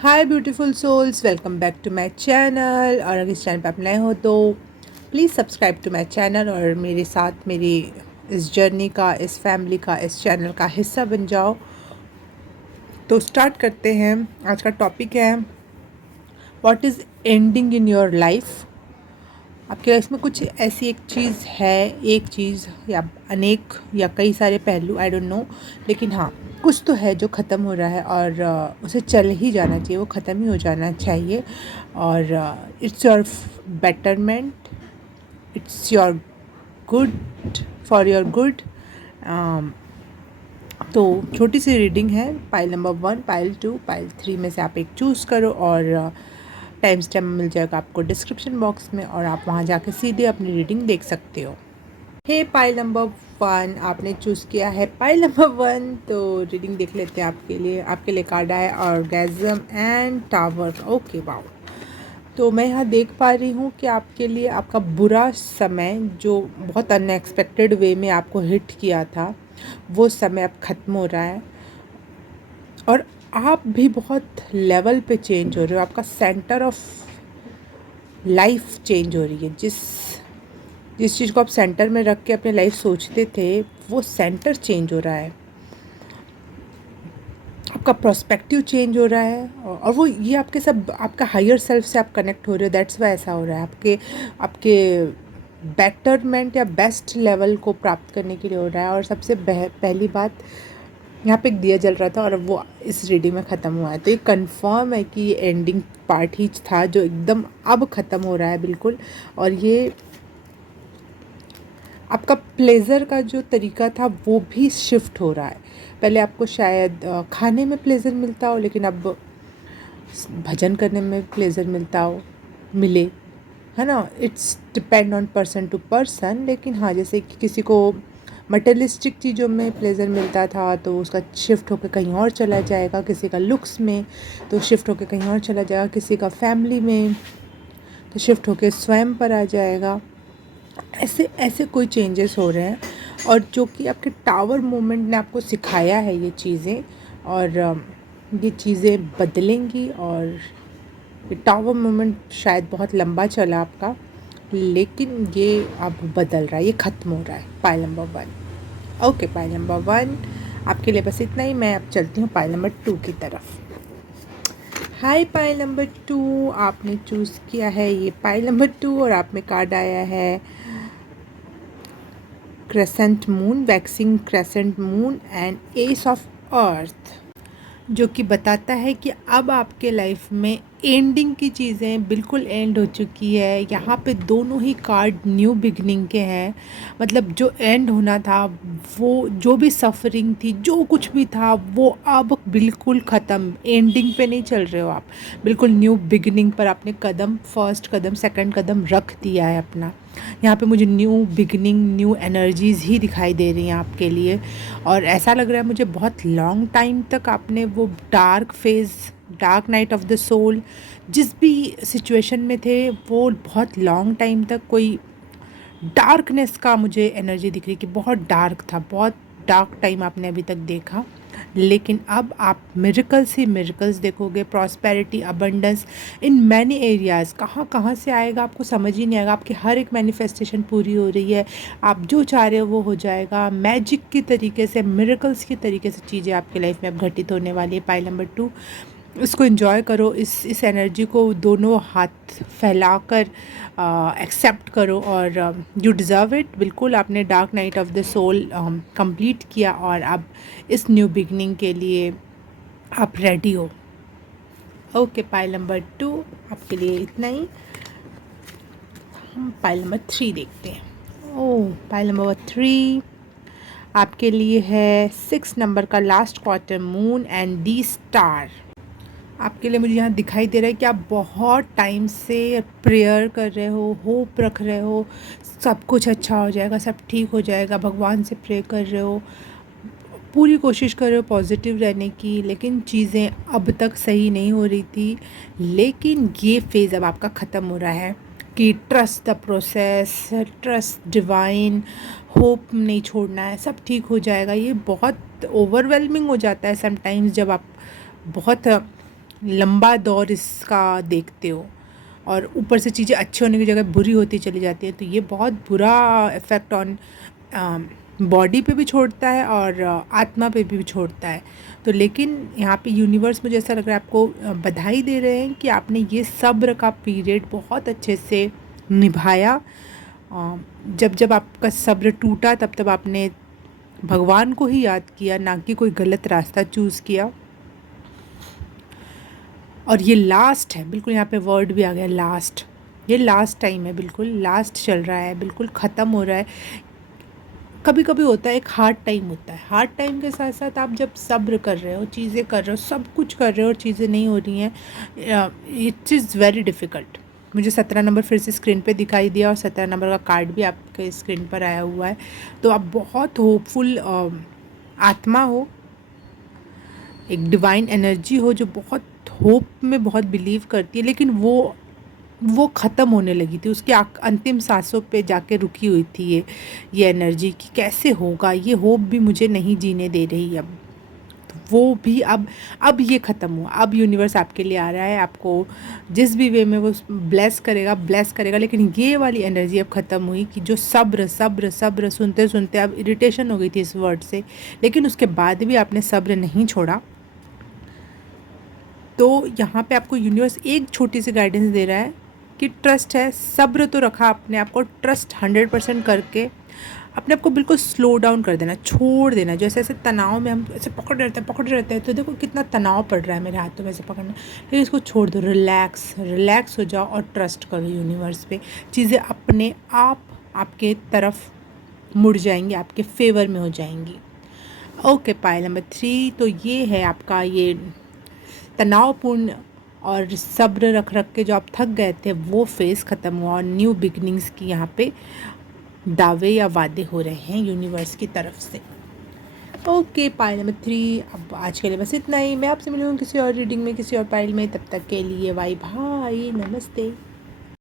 Hi beautiful souls, welcome back to my channel. और अगर इस चैनल पर आप नए हो तो please subscribe to my channel और मेरे साथ मेरी इस जर्नी का, इस फैमिली का, इस चैनल का हिस्सा बन जाओ। तो स्टार्ट करते हैं। आज का टॉपिक है what is ending in your life. आपकी लाइफ में कुछ ऐसी एक चीज़ है, एक चीज़ या अनेक या कई सारे पहलू, आई डोंट नो, लेकिन हाँ कुछ तो है जो ख़त्म हो रहा है और उसे चल ही जाना चाहिए, वो ख़त्म ही हो जाना चाहिए। और it's your betterment, it's your good, for your good. तो छोटी सी रीडिंग है, पाइल नंबर 1, पाइल 2, पाइल 3 में से आप एक चूज़ करो और टाइम स्टैम्प मिल जाएगा आपको डिस्क्रिप्शन बॉक्स में और आप वहाँ जाके सीधे अपनी रीडिंग देख सकते हो। हे पाइल नंबर 1, आपने चूज़ किया है पाइल नंबर 1, तो रीडिंग देख लेते हैं आपके लिए कार्ड आया orgasm and tower. Okay wow. तो मैं यहाँ देख पा रही हूँ कि आपके लिए आपका बुरा समय जो बहुत अनएक्सपेक्टेड वे में आपको हिट किया था, वो समय अब ख़त्म हो रहा है और आप भी बहुत लेवल पे चेंज हो रहे हो। आपका सेंटर ऑफ लाइफ चेंज हो रही है। जिस जिस चीज़ को आप सेंटर में रख के अपनी लाइफ सोचते थे, वो सेंटर चेंज हो रहा है। आपका पर्सपेक्टिव चेंज हो रहा है और वो ये आपके सब आपका हायर सेल्फ से आप कनेक्ट हो रहे हो, दैट्स वाई ऐसा हो रहा है। आपके आपके बेटरमेंट या बेस्ट लेवल को प्राप्त करने के लिए हो रहा है। और सबसे पहली बात, यहाँ पे एक दिया जल रहा था और वो इस रीडिंग में ख़त्म हुआ है, तो ये कंफर्म है कि ये एंडिंग पार्ट ही था जो एकदम अब ख़त्म हो रहा है बिल्कुल। और ये आपका प्लेज़र का जो तरीका था वो भी शिफ्ट हो रहा है। पहले आपको शायद खाने में प्लेज़र मिलता हो, लेकिन अब भजन करने में प्लेज़र मिले, है ना। It's depend on person to person. लेकिन हाँ, जैसे कि किसी को मटेरियलिस्टिक चीज़ों में प्लेज़र मिलता था तो उसका शिफ्ट होकर कहीं और चला जाएगा, किसी का लुक्स में तो शिफ्ट होकर कहीं और चला जाएगा, किसी का फैमिली में तो शिफ्ट होकर स्वयं पर आ जाएगा। ऐसे ऐसे कोई चेंजेस हो रहे हैं और जो कि आपके टावर मोमेंट ने आपको सिखाया है ये चीज़ें। और ये चीज़ें बदलेंगी और ये टावर मोमेंट शायद बहुत लंबा चला आपका, लेकिन ये अब बदल रहा है, ये ख़त्म हो रहा है। Pile number 1। Okay, pile number 1 आपके लिए बस इतना ही। मैं अब चलती हूँ पाइल नंबर 2 की तरफ। हाय पाइल नंबर 2, आपने चूज़ किया है ये पाइल नंबर 2 और आप में कार्ड आया है crescent moon, waxing crescent moon and S of earth, जो कि बताता है कि अब आपके लाइफ में एंडिंग की चीज़ें बिल्कुल एंड हो चुकी है। यहाँ पे दोनों ही कार्ड न्यू बिगनिंग के हैं। मतलब जो एंड होना था, वो जो भी सफरिंग थी, जो कुछ भी था, वो अब बिल्कुल ख़त्म। एंडिंग पे नहीं चल रहे हो आप, बिल्कुल न्यू बिगनिंग पर आपने कदम, फर्स्ट कदम, सेकंड कदम रख दिया है अपना। यहाँ पे मुझे न्यू बिगनिंग, न्यू एनर्जीज़ ही दिखाई दे रही हैं आपके लिए। और ऐसा लग रहा है मुझे बहुत लॉन्ग टाइम तक आपने वो dark phase, dark night of the soul, जिस भी सिचुएशन में थे, वो बहुत लॉन्ग टाइम तक कोई डार्कनेस का मुझे एनर्जी दिख रही कि बहुत डार्क था, बहुत डार्क टाइम आपने अभी तक देखा। लेकिन अब आप मिरेकल्स ही मिरेकल्स देखोगे, prosperity, abundance in many areas. कहाँ कहाँ से आएगा आपको समझ ही नहीं आएगा। आपकी हर एक मैनिफेस्टेशन पूरी हो रही है, आप जो चाह रहे हो वो हो जाएगा। मैजिक की तरीके से, मिरेकल्स की तरीके से चीज़ें आपकी लाइफ में अब घटित होने वाली है। पाइल नंबर 2, इसको एंजॉय करो, इस एनर्जी को दोनों हाथ फैलाकर एक्सेप्ट करो और यू डिज़र्व इट। बिल्कुल आपने dark night of the soul complete किया और अब इस न्यू बिगनिंग के लिए आप रेडी हो। ओके, पाइल नंबर 2 आपके लिए इतना ही। हम पाइल नंबर 3 देखते हैं। ओह, पाइल नंबर 3 आपके लिए है 6 नंबर का last quarter moon and the star. आपके लिए मुझे यहाँ दिखाई दे रहा है कि आप बहुत टाइम से प्रेयर कर रहे हो, होप रख रहे हो, सब कुछ अच्छा हो जाएगा, सब ठीक हो जाएगा, भगवान से प्रे कर रहे हो, पूरी कोशिश कर रहे हो पॉजिटिव रहने की, लेकिन चीज़ें अब तक सही नहीं हो रही थी। लेकिन ये फेज़ अब आपका ख़त्म हो रहा है कि trust the process, trust divine, hope नहीं छोड़ना है, सब ठीक हो जाएगा। ये बहुत ओवरवेलमिंग हो जाता है समटाइम्स जब आप बहुत लंबा दौर इसका देखते हो और ऊपर से चीज़ें अच्छी होने की जगह बुरी होती चली जाती हैं, तो ये बहुत बुरा इफ़ेक्ट ऑन बॉडी पे भी छोड़ता है और आत्मा पे भी छोड़ता है। तो लेकिन यहाँ पे यूनिवर्स मुझे ऐसा लग रहा है आपको बधाई दे रहे हैं कि आपने ये सब्र का पीरियड बहुत अच्छे से निभाया। जब जब आपका सब्र टूटा तब तब आपने भगवान को ही याद किया, ना कि कोई गलत रास्ता चूज़ किया। और ये लास्ट है, बिल्कुल यहाँ पे वर्ड भी आ गया लास्ट। ये लास्ट टाइम है, बिल्कुल लास्ट चल रहा है, बिल्कुल ख़त्म हो रहा है। कभी कभी होता है एक हार्ड टाइम होता है, हार्ड टाइम के साथ साथ आप जब सब्र कर रहे हो, चीज़ें कर रहे हो, सब कुछ कर रहे हो और चीज़ें नहीं हो रही हैं, इट इज़ वेरी डिफ़िकल्ट। मुझे 17 नंबर फिर से स्क्रीन पे दिखाई दिया और 17 नंबर का कार्ड भी आपके स्क्रीन पर आया हुआ है। तो आप बहुत होपफुल आत्मा हो, एक डिवाइन एनर्जी हो जो बहुत होप में बहुत बिलीव करती है, लेकिन वो ख़त्म होने लगी थी, उसकी अंतिम सांसों पे जाके रुकी हुई थी ये एनर्जी कि कैसे होगा, ये होप भी मुझे नहीं जीने दे रही अब। तो वो भी अब ये ख़त्म हुआ। अब यूनिवर्स आपके लिए आ रहा है, आपको जिस भी वे में वो ब्लेस करेगा, लेकिन ये वाली एनर्जी अब ख़त्म हुई कि जो सब्र सब्र सब्र सुनते सुनते अब इरिटेशन हो गई थी इस वर्ड से, लेकिन उसके बाद भी आपने सब्र नहीं छोड़ा। तो यहाँ पे आपको यूनिवर्स एक छोटी सी गाइडेंस दे रहा है कि ट्रस्ट है, सब्र तो रखा अपने आप को, ट्रस्ट 100% करके अपने आप को बिल्कुल स्लो डाउन कर देना, छोड़ देना। जैसे ऐसे तनाव में हम ऐसे पकड़े रहते हैं, तो देखो कितना तनाव पड़ रहा है मेरे हाथों में ऐसे पकड़ना, लेकिन इसको छोड़ दो, रिलैक्स हो जाओ और ट्रस्ट करो यूनिवर्स पे। चीज़ें अपने आप आपके तरफ मुड़ जाएंगी, आपके फेवर में हो जाएंगी। ओके, पाइल नंबर 3, तो ये है आपका ये तनावपूर्ण और सब्र रख रख के जो आप थक गए थे वो फेज़ ख़त्म हुआ और न्यू बिगनिंग्स की यहाँ पे दावे या वादे हो रहे हैं यूनिवर्स की तरफ से। ओके, पाइल नंबर 3, अब आज के लिए बस इतना ही। मैं आपसे मिलूँगी किसी और रीडिंग में, किसी और पाइल में। तब तक के लिए बाय बाय, नमस्ते।